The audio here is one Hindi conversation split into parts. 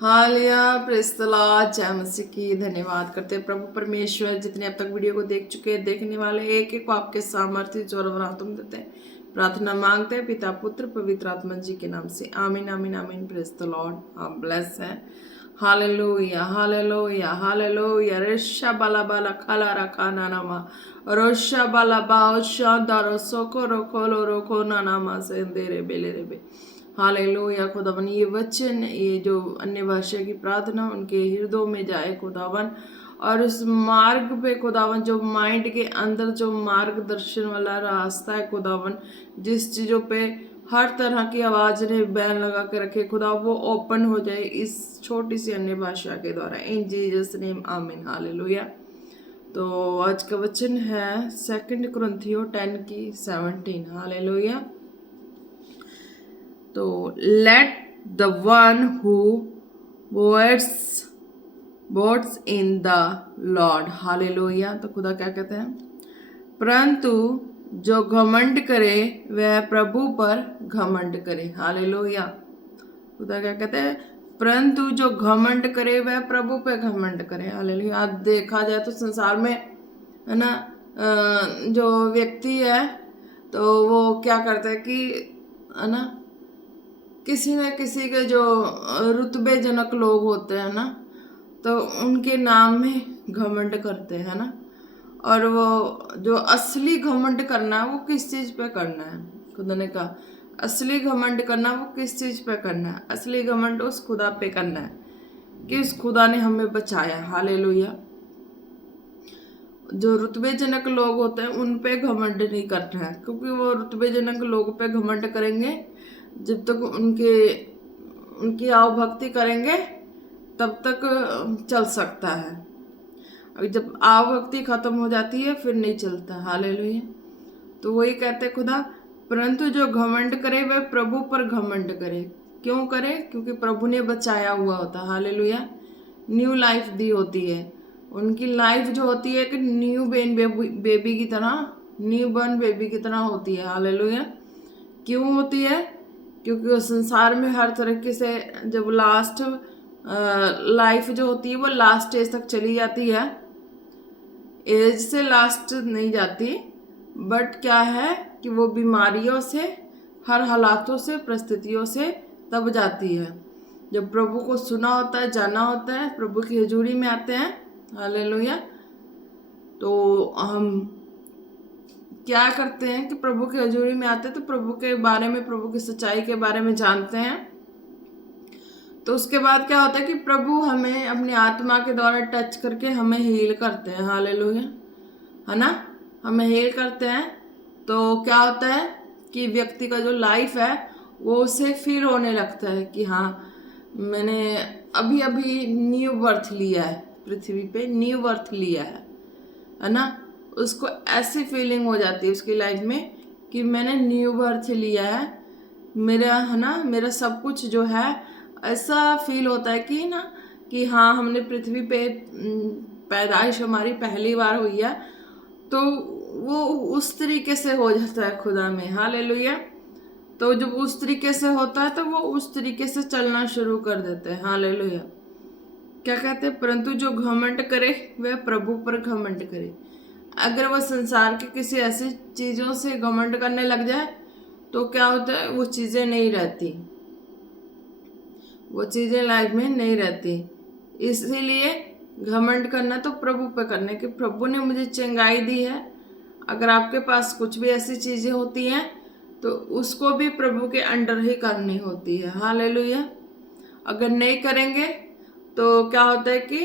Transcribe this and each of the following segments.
हालेलुया, प्रेज द लॉर्ड, जय मसीह की। धन्यवाद करते हैं प्रभु परमेश्वर, जितने अब तक वीडियो को देख चुके हैं, देखने वाले एक एक को आपके सामर्थ्य जोर और आत्म देते हैं। प्रार्थना मांगते हैं पिता पुत्र पवित्र आत्मा जी के नाम से, आमीन आमीन आमीन। प्रेज द लॉर्ड, आप ब्लेस हैं। Hallelujah hallelujah hallelujah. रेशा बाला बाला खाला रखा नानामा, रोशा बाला बाओशा दारो सोको रोको लो रोको नानामा से दे बेले रे बे। हालेलुया खुदावन, ये वचन, ये जो अन्य भाषा की प्रार्थना उनके हृदयों में जाए खुदावन, और उस मार्ग पे खुदावन, जो माइंड के अंदर जो मार्गदर्शन वाला रास्ता है खुदावन, जिस चीज़ों पे हर तरह की आवाज़ ने बैन लगा के रखे खुदा, वो ओपन हो जाए इस छोटी सी अन्य भाषा के द्वारा। इन जीसस नेम आमीन। हालेलुया। तो आज का वचन है 2 कुरिन्थियों 10:17। हालेलुया। तो let the one who boats in the Lord. Hallelujah. तो खुदा क्या कहते हैं? परंतु जो घमंड करे वह प्रभु पर घमंड करे। हालेलुया। खुदा क्या कहते हैं? परंतु जो घमंड करे वह प्रभु पे घमंड करे। हालेलुया। आज देखा जाए तो संसार में, है ना, जो व्यक्ति है तो वो क्या करता है कि, है ना, किसी न किसी के जो रुतबेजनक लोग होते हैं ना, तो उनके नाम में घमंड करते हैं ना। और वो जो असली घमंड करना है वो किस चीज़ पे करना है? खुदा ने कहा असली घमंड करना वो किस चीज़ पे करना है? असली घमंड उस खुदा पे करना है कि उस खुदा ने हमें बचाया। हालेलुया। जो रुतबेजनक लोग होते हैं उन पे घमंड नहीं करना है, क्योंकि वो रुतबेजनक लोगों पे घमंड करेंगे जब तक उनकी आव भक्ति करेंगे तब तक चल सकता है। अभी जब आव भक्ति खत्म हो जाती है फिर नहीं चलता। हालेलुया। तो वही कहते खुदा, परंतु जो घमंड करे वह प्रभु पर घमंड करे। क्यों करे? क्योंकि प्रभु ने बचाया हुआ होता। हालेलुया। न्यू लाइफ दी होती है। उनकी लाइफ जो होती है कि न्यू बेबी की तरह, न्यू बर्न बेबी की तरह होती है। हालेलुया। क्यों होती है? क्योंकि वो संसार में हर तरीके से जब लास्ट लाइफ जो होती है वो लास्ट एज तक चली जाती है। एज से लास्ट नहीं जाती, बट क्या है कि वो बीमारियों से, हर हालातों से, परिस्थितियों से तब जाती है जब प्रभु को सुना होता है, जाना होता है, प्रभु की हजूरी में आते हैं। हालेलुया। तो हम क्या करते हैं कि प्रभु की हजूरी में आते हैं तो प्रभु के बारे में, प्रभु की सच्चाई के बारे में जानते हैं। तो उसके बाद क्या होता है कि प्रभु हमें अपनी आत्मा के द्वारा टच करके हमें हील करते हैं। हालेलुया, है ना, हमें हील करते हैं। तो क्या होता है कि व्यक्ति का जो लाइफ है वो उसे फील होने लगता है कि हाँ, मैंने अभी अभी न्यू बर्थ लिया है, पृथ्वी पे न्यू बर्थ लिया है ना। उसको ऐसी फीलिंग हो जाती है उसकी लाइफ में कि मैंने न्यू बर्थ लिया है, मेरा, है ना, मेरा सब कुछ जो है, ऐसा फील होता है कि ना, कि हाँ, हमने पृथ्वी पे पैदाइश हमारी पहली बार हुई है। तो वो उस तरीके से हो जाता है खुदा में। हालेलुया। तो जब उस तरीके से होता है तो वो उस तरीके से चलना शुरू कर देते हैं। हालेलुया। क्या कहते हैं? परंतु जो घमंड करे वह प्रभु पर घमंड करे। अगर वह संसार के किसी ऐसी चीज़ों से घमंड करने लग जाए तो क्या होता है, वो चीज़ें नहीं रहती, वो चीज़ें लाइफ में नहीं रहती। इसीलिए घमंड करना तो प्रभु पे करने कि प्रभु ने मुझे चंगाई दी है। अगर आपके पास कुछ भी ऐसी चीज़ें होती हैं तो उसको भी प्रभु के अंडर ही करनी होती है। हालेलुया। अगर नहीं करेंगे तो क्या होता है कि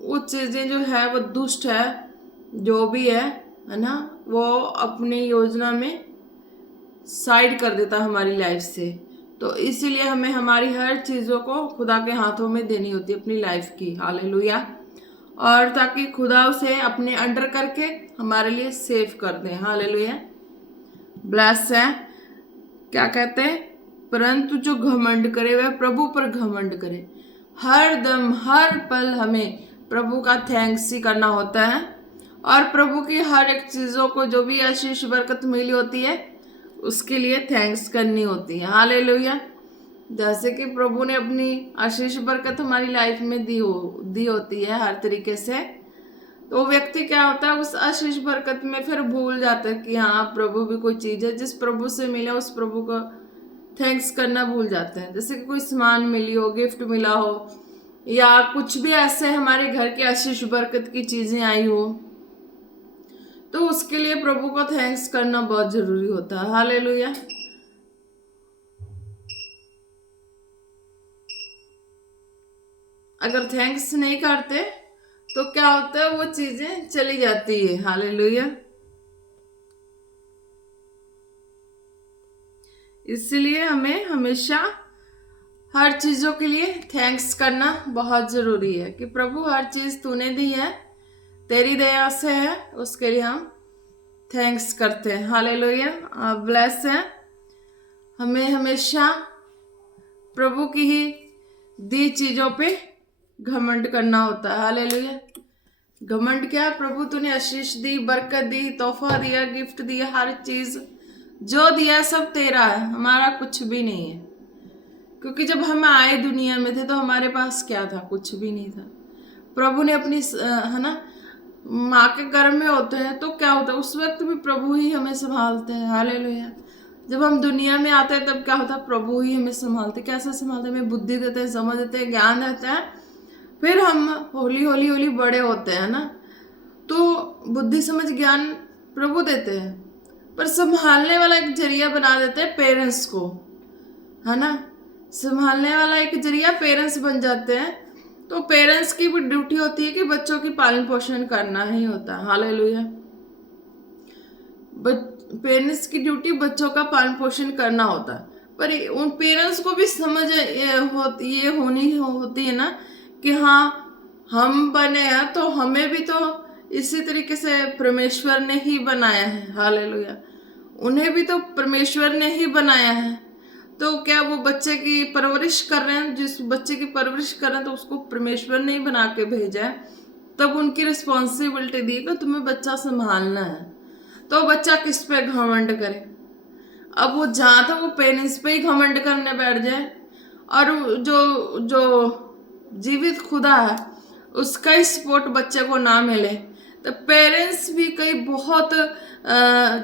वो चीज़ें जो है वो दुष्ट है, जो भी है ना, वो अपनी योजना में साइड कर देता हमारी लाइफ से। तो इसीलिए हमें हमारी हर चीज़ों को खुदा के हाथों में देनी होती है, अपनी लाइफ की। हालेलुया। और ताकि खुदा उसे अपने अंडर करके हमारे लिए सेव कर दे। हालेलुया। ब्लेस है। क्या कहते हैं? परंतु जो घमंड करे वह प्रभु पर घमंड करे। हर दम, हर पल हमें प्रभु का थैंक्स ही करना होता है, और प्रभु की हर एक चीज़ों को, जो भी आशीष बरकत मिली होती है, उसके लिए थैंक्स करनी होती है। हालेलुया। जैसे कि प्रभु ने अपनी आशीष बरकत हमारी लाइफ में दी होती है हर तरीके से, तो व्यक्ति क्या होता है उस आशीष बरकत में फिर भूल जाता है कि हाँ प्रभु भी कोई चीज है। जिस प्रभु से मिला उस प्रभु को थैंक्स करना भूल जाते हैं। जैसे कि कोई सामान मिली हो, गिफ्ट मिला हो, या कुछ भी ऐसे हमारे घर की आशीष बरकत की चीजें आई हो, तो उसके लिए प्रभु को थैंक्स करना बहुत जरूरी होता है। हालेलुया। अगर थैंक्स नहीं करते तो क्या होता है, वो चीजें चली जाती है। हालेलुया। इसलिए हमें हमेशा हर चीजों के लिए थैंक्स करना बहुत जरूरी है कि प्रभु हर चीज तूने दी है, तेरी दया से है, उसके लिए हम थैंक्स करते हैं। हालेलुया। आप ब्लेस हैं। हमें हमेशा प्रभु की ही दी चीजों पे घमंड करना होता है। हालेलुया। घमंड क्या? प्रभु तूने आशीष दी, बरकत दी, तोहफा दिया, गिफ्ट दिया, हर चीज जो दिया सब तेरा है, हमारा कुछ भी नहीं है। क्योंकि जब हम आए दुनिया में थे तो हमारे पास क्या था? कुछ भी नहीं था। प्रभु ने अपनी है ना, माँ के गर्भ में होते हैं तो क्या होता है, उस वक्त भी प्रभु ही हमें संभालते हैं। हालेलुया। जब हम दुनिया में आते हैं तब क्या होता है, प्रभु ही हमें संभालते। कैसे संभालते? हमें बुद्धि देते हैं, समझ देते हैं, ज्ञान देते हैं। फिर हम होली होली होली बड़े होते हैं ना, तो बुद्धि समझ ज्ञान प्रभु देते हैं, पर संभालने वाला एक जरिया बना देते हैं पेरेंट्स को, है ना। संभालने वाला एक जरिया पेरेंट्स बन जाते हैं। तो पेरेंट्स की भी ड्यूटी होती है कि बच्चों की पालन पोषण करना ही होता है। हालेलुया। पेरेंट्स की ड्यूटी बच्चों का पालन पोषण करना होता है, पर उन पेरेंट्स को भी समझ ये होनी होती है ना कि हाँ हम बने हैं तो हमें भी तो इसी तरीके से परमेश्वर ने ही बनाया है। हालेलुया। उन्हें भी तो परमेश्वर ने ही बनाया है। तो क्या वो बच्चे की परवरिश कर रहे हैं? जिस बच्चे की परवरिश कर रहे हैं तो उसको परमेश्वर ने ही बना के भेजा है, तब उनकी रिस्पॉन्सिबिलिटी दी कि तुम्हें बच्चा संभालना है। तो बच्चा किस पे घमंड करे? अब वो जहाँ था वो पेरेंट्स पे ही घमंड करने बैठ जाए, और जो जीवित खुदा है उसका ही सपोर्ट बच्चे को ना मिले, तो पेरेंट्स भी कई बहुत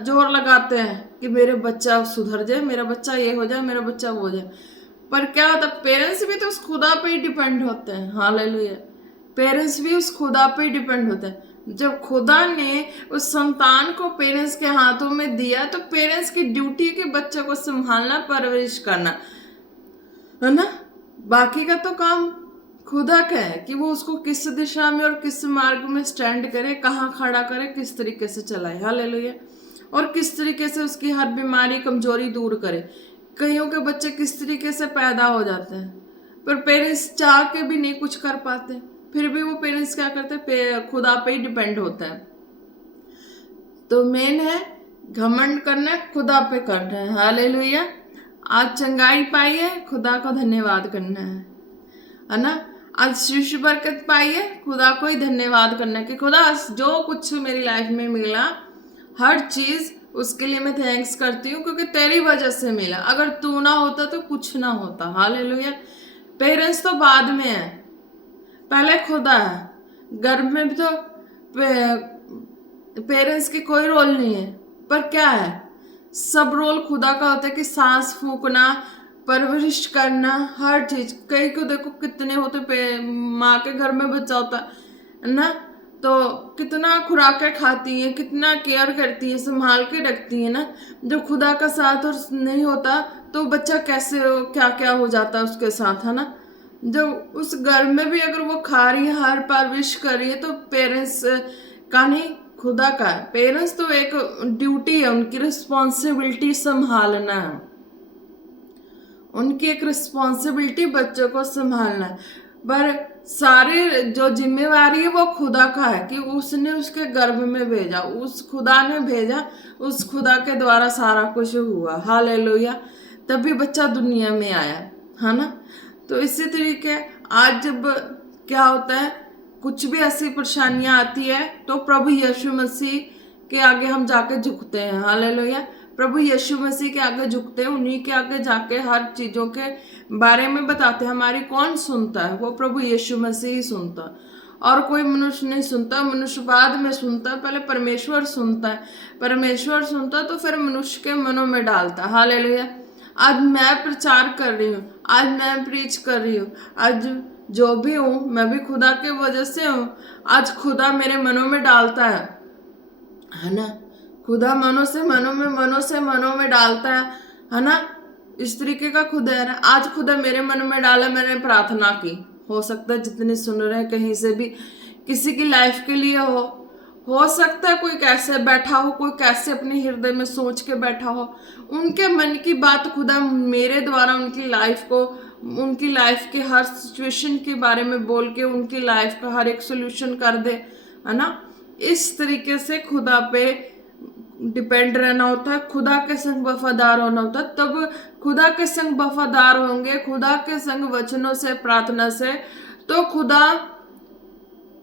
जोर लगाते हैं कि मेरे बच्चा सुधर जाए, मेरा बच्चा ये हो जाए, मेरा बच्चा वो हो जाए। पर क्या होता है, पेरेंट्स भी तो उस खुदा पे ही डिपेंड होते हैं। हालेलुया। पेरेंट्स भी उस खुदा पे ही डिपेंड होते हैं। जब खुदा ने उस संतान को पेरेंट्स के हाथों में दिया तो पेरेंट्स की ड्यूटी है कि बच्चे को संभालना, परवरिश करना, है ना। बाकी का तो काम खुदा का है कि वो उसको किस दिशा में और किस मार्ग में स्टैंड करे, कहाँ खड़ा करे, किस तरीके से चलाए। हालेलुया। और किस तरीके से उसकी हर बीमारी कमजोरी दूर करे। कईयों के बच्चे किस तरीके से पैदा हो जाते हैं, पर पेरेंट्स चाह के भी नहीं कुछ कर पाते, फिर भी वो पेरेंट्स क्या करते हैं, खुदा पे ही डिपेंड होता है। तो मेन है घमंड करना, खुदा पे करना है। हालेलुया। आज चंगाई पाई है, खुदा को धन्यवाद करना है ना। आज शिष्य बरकत पाई है, खुदा को ही धन्यवाद करना है कि खुदा जो कुछ मेरी लाइफ में मिला हर चीज उसके लिए मैं थैंक्स करती हूँ, क्योंकि तेरी वजह से मिला। अगर तू ना होता तो कुछ ना होता। हालेलुया। पेरेंट्स तो बाद में है, पहले खुदा है। गर्भ में भी तो पेरेंट्स की कोई रोल नहीं है, पर क्या है, सब रोल खुदा का होता है कि सांस फूकना, परवरिश करना, हर चीज। कई को देखो कितने होते, माँ के घर में बच्चा होता है ना, तो कितना खुराकें खाती हैं, कितना केयर करती हैं, संभाल के रखती हैं ना। जब खुदा का साथ और नहीं होता तो बच्चा कैसे क्या क्या हो जाता है उसके साथ, है ना। जब उस घर में भी अगर वो खा रही है, हर परवरिश कर रही है, तो पेरेंट्स का नहीं, खुदा का है। पेरेंट्स तो एक ड्यूटी है, उनकी रिस्पॉन्सिबिलिटी संभालना है, उनकी एक रिस्पॉन्सिबिलिटी बच्चों को संभालना है। पर सारी जो जिम्मेवारी है वो खुदा का है कि उसने उसके गर्भ में भेजा, उस खुदा ने भेजा, उस खुदा के द्वारा सारा कुछ हुआ। हालेलुया। तभी बच्चा दुनिया में आया, है ना। तो इसी तरीके आज जब क्या होता है, कुछ भी ऐसी परेशानियां आती है तो प्रभु यीशु मसीह के आगे हम जाके झुकते हैं। हालेलुया। प्रभु यीशु मसीह के आगे झुकते हैं, उन्हीं के आगे जाके हर चीज़ों के बारे में बताते हैं। हमारी कौन सुनता है? वो प्रभु यीशु मसीह ही सुनता है, और कोई मनुष्य नहीं सुनता। मनुष्य बाद में सुनता है, पहले परमेश्वर सुनता है। परमेश्वर सुनता तो फिर मनुष्य के मनों में डालता है। हालेलुया। आज मैं प्रचार कर रही हूँ, आज मैं प्रीच कर रही हूँ, आज जो भी हूँ मैं भी खुदा के वजह से हूँ। आज खुदा मेरे मनों में डालता है ना। खुदा मनों से मनों में डालता है ना। इस तरीके का खुदा है ना। आज खुदा मेरे मन में डाला, मैंने प्रार्थना की। हो सकता है जितने सुन रहे हैं कहीं से भी किसी की लाइफ के लिए हो सकता है कोई कैसे बैठा हो, कोई कैसे अपने हृदय में सोच के बैठा हो, उनके मन की बात खुदा मेरे द्वारा उनकी लाइफ के हर सिचुएशन के बारे में बोल के उनकी लाइफ का हर एक सोल्यूशन कर दे, है ना। इस तरीके से खुदा पे डिपेंड रहना होता है, खुदा के संग वफादार होना होता है। तब खुदा के संग वफादार होंगे, खुदा के संग वचनों से, प्रार्थना से, तो खुदा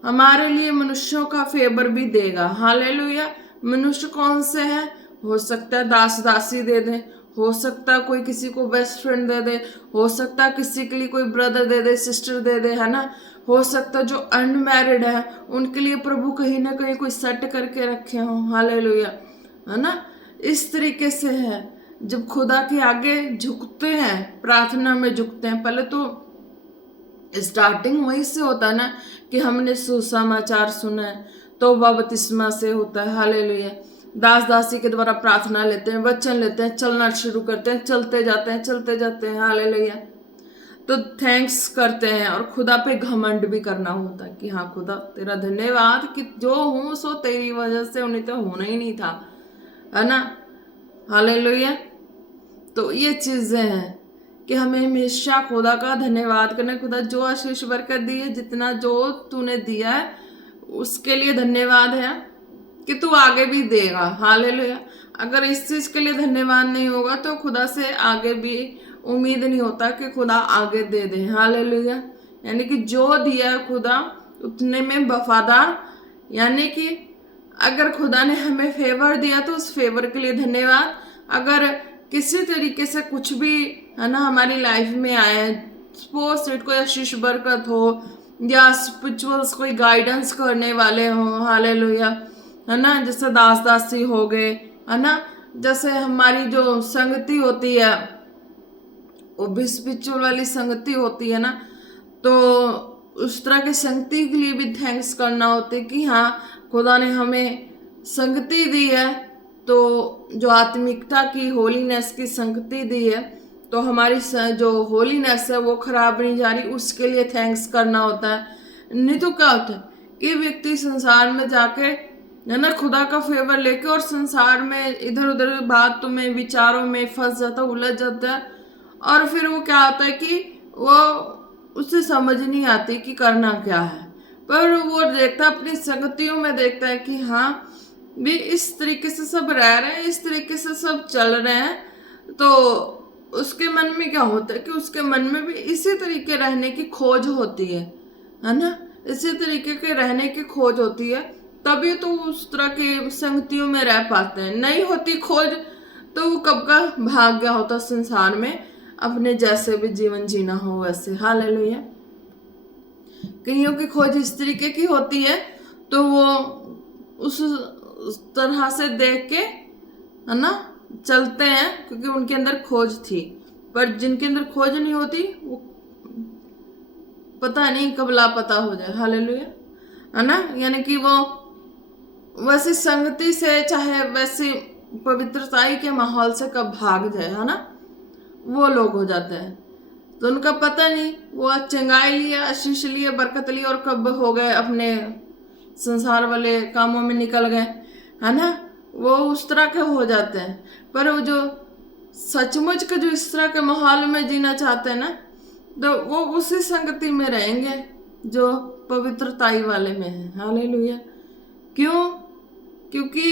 हमारे लिए मनुष्यों का फेवर भी देगा। हालेलुया। मनुष्य कौन से हैं? हो सकता है दास दासी दे दे, हो सकता है कोई किसी को बेस्ट फ्रेंड दे दे, हो सकता है किसी के लिए कोई ब्रदर दे दे, सिस्टर दे दे, है ना। हो सकता है जो अनमैरिड है उनके लिए प्रभु कहीं ना कहीं कोई सेट करके रखे हों। हालेलुया, है ना। इस तरीके से है जब खुदा के आगे झुकते हैं, प्रार्थना में झुकते हैं। पहले तो स्टार्टिंग वहीं से होता है ना कि हमने सुसमाचार सुना है, तो बपतिस्मा से होता है। हालेलुया। दास दासी के द्वारा प्रार्थना लेते हैं, वचन लेते हैं, चलना शुरू करते हैं, चलते जाते हैं। हालेलुया। तो थैंक्स करते हैं और खुदा पे घमंड भी करना होता है कि हाँ खुदा तेरा धन्यवाद कि जो हूँ सो तेरी वजह से, उन्हें तो होना ही नहीं था, है ना। हालेलुया। तो ये चीजें हैं कि हमें हमेशा खुदा का धन्यवाद करना। खुदा जो आशीष बरकत दी है, जितना जो तूने दिया है उसके लिए धन्यवाद है कि तू आगे भी देगा। हालेलुया। अगर इस चीज के लिए धन्यवाद नहीं होगा तो खुदा से आगे भी उम्मीद नहीं होता कि खुदा आगे दे दे। हालेलुया। यानी कि जो दिया है खुदा उतने में वफादार, यानी कि अगर खुदा ने हमें फेवर दिया तो उस फेवर के लिए धन्यवाद। अगर किसी तरीके से कुछ भी, है ना, हमारी लाइफ में आया है, सपोज इट कोई आशीष बरकत हो या स्पिरिचुअल्स कोई गाइडेंस करने वाले हो, हालेलुया, है ना, जैसे दास दासी हो गए, है ना, जैसे हमारी जो संगति होती है वो भी स्पिरिचुअल वाली संगति होती है ना, तो उस तरह की संगति के लिए भी थैंक्स करना होता है कि हाँ खुदा ने हमें संगति दी है, तो जो आत्मिकता की होलीनेस की संगति दी है, तो हमारी जो होलीनेस है वो खराब नहीं जा रही, उसके लिए थैंक्स करना होता है। नहीं तो क्या होता है कि व्यक्ति संसार में जाके, है ना, खुदा का फेवर लेके और संसार में इधर उधर बातों में, विचारों में फंस जाता है, उलझ जाता है, और फिर वो क्या होता है कि वो उसे समझ नहीं आती कि करना क्या है। पर वो देखता अपनी संगतियों में देखता है कि हाँ भी इस तरीके से सब रह रहे हैं, इस तरीके से सब चल रहे हैं, तो उसके मन में क्या होता है कि उसके मन में भी इसी तरीके रहने की खोज होती है ना, इसी तरीके के रहने की खोज होती है, तभी तो उस तरह के संगतियों में रह पाते हैं। नहीं होती खोज तो वो कब का भाग गया होता संसार में, अपने जैसे भी जीवन जीना हो वैसे। हालेलुया। कईयों की खोज इस तरीके की होती है तो वो उस तरह से देख के, है ना, चलते हैं क्योंकि उनके अंदर खोज थी। पर जिनके अंदर खोज नहीं होती वो पता नहीं कब लापता हो जाए। हालेलुया, है ना। यानी कि वो वैसी संगति से, चाहे वैसी पवित्रताई के माहौल से कब भाग जाए, है ना, वो लोग हो जाते हैं। तो उनका पता नहीं वो चंगाई लिए, आशीष लिए, बरकत लिए और कब हो गए अपने संसार वाले कामों में निकल गए, है ना, वो उस तरह के हो जाते हैं। पर वो जो सचमुच के जो इस तरह के माहौल में जीना चाहते हैं ना, तो वो उसी संगति में रहेंगे जो पवित्रताई वाले में है। हालेलुया। क्यों? क्योंकि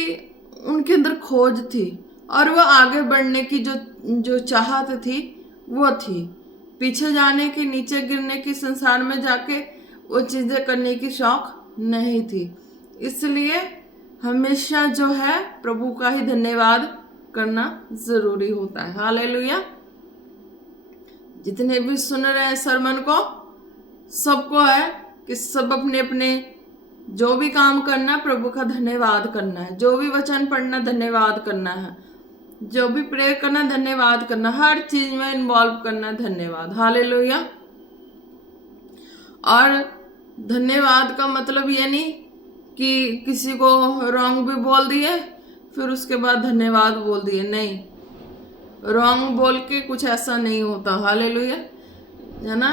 उनके अंदर खोज थी और वो आगे बढ़ने की जो चाहत थी वो थी, पीछे जाने की, नीचे गिरने की, संसार में जाके वो चीजें करने की शौक नहीं थी। इसलिए हमेशा जो है प्रभु का ही धन्यवाद करना जरूरी होता है। हालेलुया। जितने भी सुन रहे हैं सरमन को, सबको है कि सब अपने अपने जो भी काम करना है प्रभु का धन्यवाद करना है, जो भी वचन पढ़ना धन्यवाद करना है, जो भी प्रेयर करना धन्यवाद करना, हर चीज में इन्वॉल्व करना धन्यवाद। हालेलुया। और धन्यवाद का मतलब ये नहीं कि किसी को रॉन्ग भी बोल दिए फिर उसके बाद धन्यवाद बोल दिए, नहीं, रॉन्ग बोल के कुछ ऐसा नहीं होता। हालेलुया, है ना।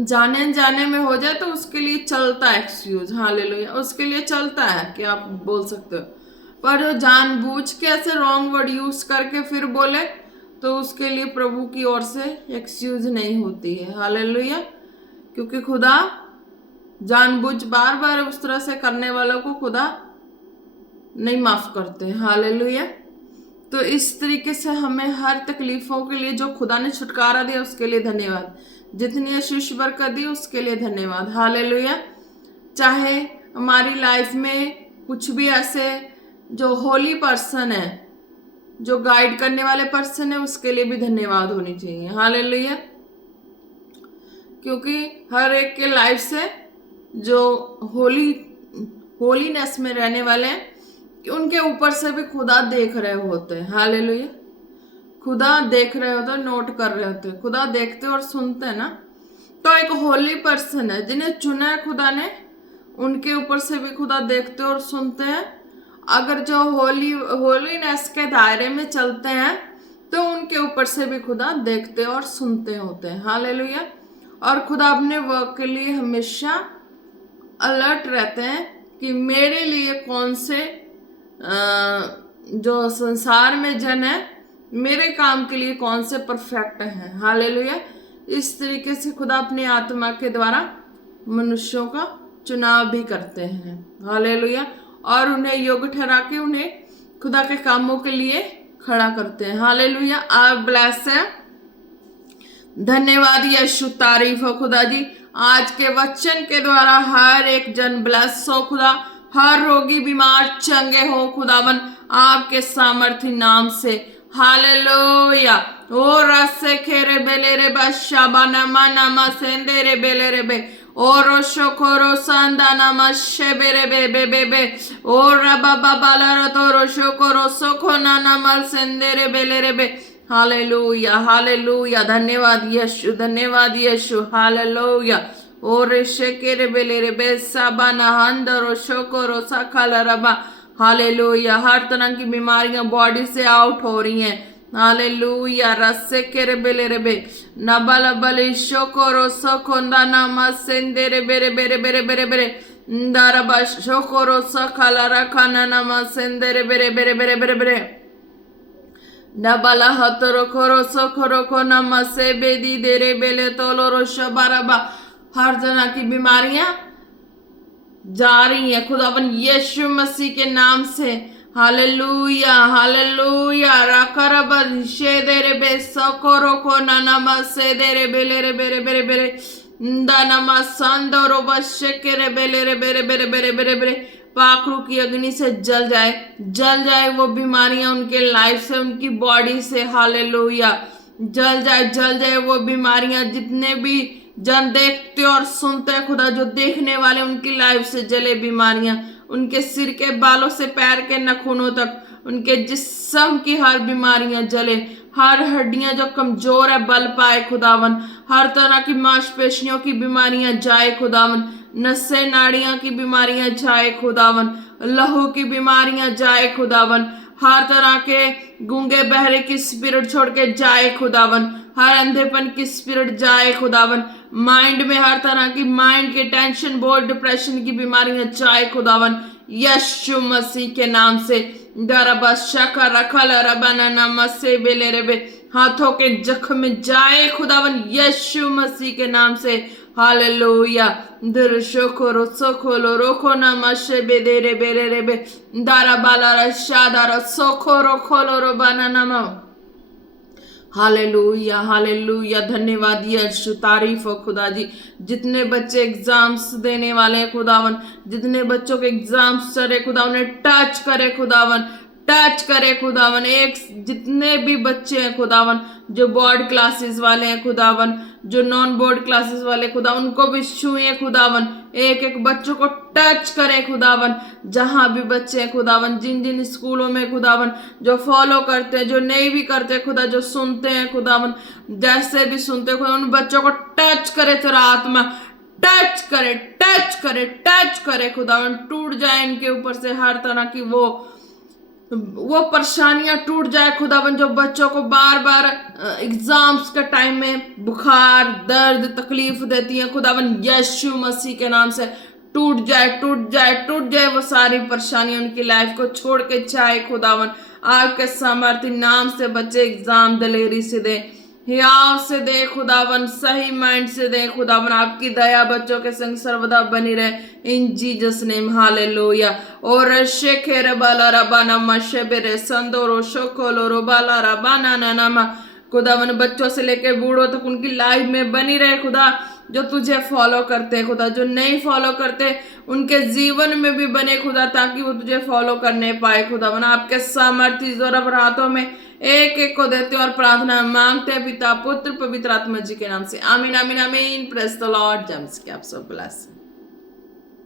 जाने जाने में हो जाए तो उसके लिए चलता है एक्सक्यूज। हालेलुया, उसके लिए चलता है कि आप बोल सकते हो, पर जो जानबूझ के ऐसे रॉन्ग वर्ड यूज करके फिर बोले तो उसके लिए प्रभु की ओर से एक्सक्यूज नहीं होती है। हालेलुया, क्योंकि खुदा जानबूझ बार बार उस तरह से करने वालों को खुदा नहीं माफ करते। हालेलुया। तो इस तरीके से हमें हर तकलीफों के लिए जो खुदा ने छुटकारा दिया उसके लिए धन्यवाद, जितनी आशीष बरकत दी उसके लिए धन्यवाद। हालेलुया। चाहे हमारी लाइफ में कुछ भी ऐसे जो होली पर्सन है, जो गाइड करने वाले पर्सन है, उसके लिए भी धन्यवाद होनी चाहिए। हालेलुया, क्योंकि हर एक के लाइफ से जो होलीनेस में रहने वाले हैं कि उनके ऊपर से भी खुदा देख रहे होते हैं। हालेलुया, खुदा देख रहे होते हैं, नोट कर रहे होते हैं। खुदा देखते और सुनते हैं ना। तो एक होली पर्सन है जिन्हें चुना है खुदा ने, उनके ऊपर से भी खुदा देखते और सुनते हैं। अगर जो होलीनेस के दायरे में चलते हैं तो उनके ऊपर से भी खुदा देखते और सुनते होते हैं। हालेलुया। और खुदा अपने वर्क के लिए हमेशा अलर्ट रहते हैं कि मेरे लिए कौन से जो संसार में जन है, मेरे काम के लिए कौन से परफेक्ट हैं। हालेलुया। इस तरीके से खुदा अपनी आत्मा के द्वारा मनुष्यों का चुनाव भी करते हैं। हालेलुया। और उन्हें योग्य ठहरा के उन्हें खुदा के कामों के लिए खड़ा करते हैं। हालेलुया। आप ब्लेस हैं। धन्यवाद यीशु, तारीफ हो खुदा जी। आज के वचन के द्वारा हर एक जन ब्लेस हो खुदा, हर रोगी बीमार चंगे हो खुदावन आपके सामर्थी नाम से। हालेलुया। ओ रसे खेरे बेले रे बशाबा नमा नमा सेंदे रे बेले रे बे ओरो शोकोरो सांदा नमा शेबे रे बे बे बे बे ओ रबा बाबा ला तो शोकोरो सोखो ना नमा सेंदे रे बेले रे बे। Hallelujah, hallelujah. धन्यवाद यीशु, धन्यवाद यीशु। हालेलुया। और शेकेरे बेले रे बेसाबा नहंदरो शोकोरो सखाला रबा। हालेलुया। हर तरह की बीमारियां बॉडी से आउट हो रही हैं। हालेलुया। रस्से केरे बेले रे बे नबल बली शोकोरो सखोंदा नामा सेंदे रे बेरे बेरे बेरे बेरे बेरे दारबा शोकोरो सखाला रखाना नामा सेंदे रे बेरे बेरे बेरे बेरे बेरे नबला हतरो खोरो सोखरो को नमा से बेदी देरे बेले तोलोरो शबारबा। हर तरह की बीमारियां जा रही हैं खुदावन यीशु मसीह के नाम से। Hallelujah, hallelujah. राकरबा शेदेरे बे सोकोरो को नामा से देरे बेले रे बेरे बेरे बेरे दानमा सांदरो बशकेरे बेले रे बेरे बेरे बेरे बेरे बेरे पाखरू की अग्नि से जल जाए वो बीमारियां उनके लाइफ से, उनकी बॉडी से। हालेलुया। जल जाए वो बीमारियां। जितने भी जन देखते और सुनते हैं खुदा, जो देखने वाले उनकी लाइफ से जले बीमारियां, उनके सिर के बालों से पैर के नाखूनों तक उनके जिस्म की हर बीमारियां जले। हर हड्डियां जो कमजोर है बल पाए खुदावन। हर तरह की मांसपेशियों की बीमारियां जाए खुदावन। नसें नाड़ियां की बीमारियां जाए खुदावन। लहू की बीमारियां जाए खुदावन। हर तरह के गूंगे बहरे की स्पिरिट छोड़ के जाए खुदावन। हर अंधेपन की स्पिरिट जाए खुदावन। माइंड में हर तरह की माइंड के टेंशन, बोर्ड, डिप्रेशन की बीमारियां जाए खुदावन यीशु मसीह के नाम से। दरबा शका रखल रबाना नमसे बेले रेबे हाथों के जख्म जाए खुदावन यीशु मसीह के नाम से। हालेलुया। दर्शो खोरो सोखोलो रोको नमशे बेदे रे बेरे रेबे दारा बाला रशादारा सोखोरो खोलो रोबाना नमो। Hallelujah, hallelujah. धन्यवाद यीशु, तारीफ हो खुदा जी। जितने बच्चे एग्जाम्स देने वाले हैं खुदावन, जितने बच्चों के एग्जाम्स चले खुदा उन्हें टच करे खुदावन, टच करे खुदावन। एक जितने भी बच्चे हैं खुदावन, जो बोर्ड क्लासेस वाले हैं खुदावन, जो नॉन बोर्ड क्लासेस वाले खुदावन, उनको भी छुए खुदावन। एक एक बच्चों को टच करे खुदावन, जहां भी बच्चे हैं खुदावन, जिन जिन स्कूलों में खुदावन, जो फॉलो करते हैं, जो नहीं भी करते खुदा, जो सुनते हैं खुदावन, जैसे भी सुनते हैं खुदा, उन बच्चों को टच करे तेरा आत्मा, टच करे, टच करे, टच करे खुदावन। टूट जाए इनके ऊपर से हर तरह की वो परेशानियां टूट जाए खुदावन, जो बच्चों को बार बार एग्जाम्स के टाइम में बुखार, दर्द, तकलीफ देती है खुदावन, यीशु मसीह के नाम से टूट जाए, टूट जाए, टूट जाए वो सारी परेशानियां उनकी लाइफ को छोड़ के चाहे खुदावन। आपके सामर्थ्य नाम से बच्चे एग्जाम दिलेरी से दे, हियाव से दे खुदावन, सही माइंड से दे खुदावन। आपकी दया बच्चों के संग सर्वदा बनी रहे इन जीसस नेम, हालेलुया। और शेखेर बाला रबाना मशेबेरे संदोरो शोकोलो रोबाला रबाना नानामा खुदावन, बच्चों से लेके बूढ़ों तक उनकी लाइफ में बनी रहे खुदा, जो तुझे फॉलो करते हैं खुदा, जो नहीं फॉलो करते उनके जीवन में भी बने खुदा, ताकि वो तुझे फॉलो करने पाए खुदावन। आपके सामर्थ्य जोर और हाथों में एक एक को देते और प्रार्थना मांगते हैं पिता, पुत्र, पवित्र आत्मा जी के नाम से, आमीन, आमीन, आमीन। Praise the Lord. जम्स के आप सब ब्लेस।